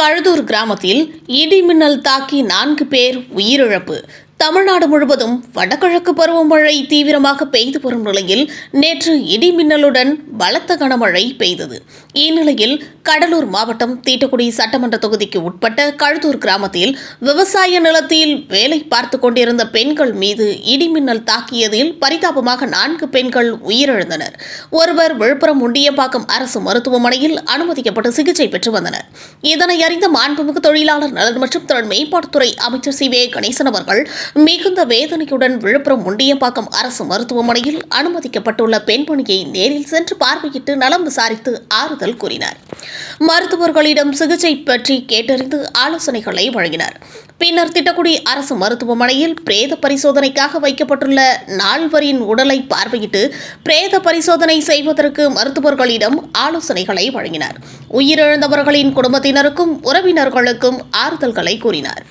கழுதூர் கிராமத்தில் இடி மின்னல் தாக்கி 4 பேர் உயிரிழப்பு. தமிழ்நாடு முழுவதும் வடகிழக்கு பருவமழை தீவிரமாக பெய்து வரும் நிலையில் நேற்று இடி மின்னலுடன் பலத்த கனமழை பெய்தது. இந்நிலையில் கடலூர் மாவட்டம் தீட்டுக்குடி சட்டமன்ற தொகுதிக்கு உட்பட்ட கழுதூர் கிராமத்தில் விவசாய நிலத்தில் வேலை பார்த்து கொண்டிருந்த பெண்கள் மீது இடி மின்னல் தாக்கியதில் பரிதாபமாக 4 பெண்கள் உயிரிழந்தனர். ஒருவர் விழுப்புரம் முண்டியம்பாக்கம் அரசு மருத்துவமனையில் அனுமதிக்கப்பட்டு சிகிச்சை பெற்று வந்தனர். இதனை அறிந்த மாண்புமிகு தொழிலாளர் நலன் மற்றும் திறன் மேம்பாட்டுத்துறை அமைச்சர் சி.வே. கணேசன் அவர்கள் மிகுந்த வேதனையுடன் விழுப்புரம் முண்டியம்பாக்கம் அரசு மருத்துவமனையில் அனுமதிக்கப்பட்டுள்ள பெண்மணியை நேரில் சென்று பார்வையிட்டு நலம் விசாரித்து ஆறுதல் கூறினார். மருத்துவர்களிடம் சிகிச்சை பற்றி கேட்டறிந்து ஆலோசனைகளை வழங்கினார். பின்னர் திட்டக்குடி அரசு மருத்துவமனையில் பிரேத பரிசோதனைக்காக வைக்கப்பட்டுள்ள 4 உடலை பார்வையிட்டு பிரேத பரிசோதனை செய்வதற்கு மருத்துவர்களிடம் ஆலோசனைகளை வழங்கினார். உயிரிழந்தவர்களின் குடும்பத்தினருக்கும் உறவினர்களுக்கும் ஆறுதல்களை கூறினார்.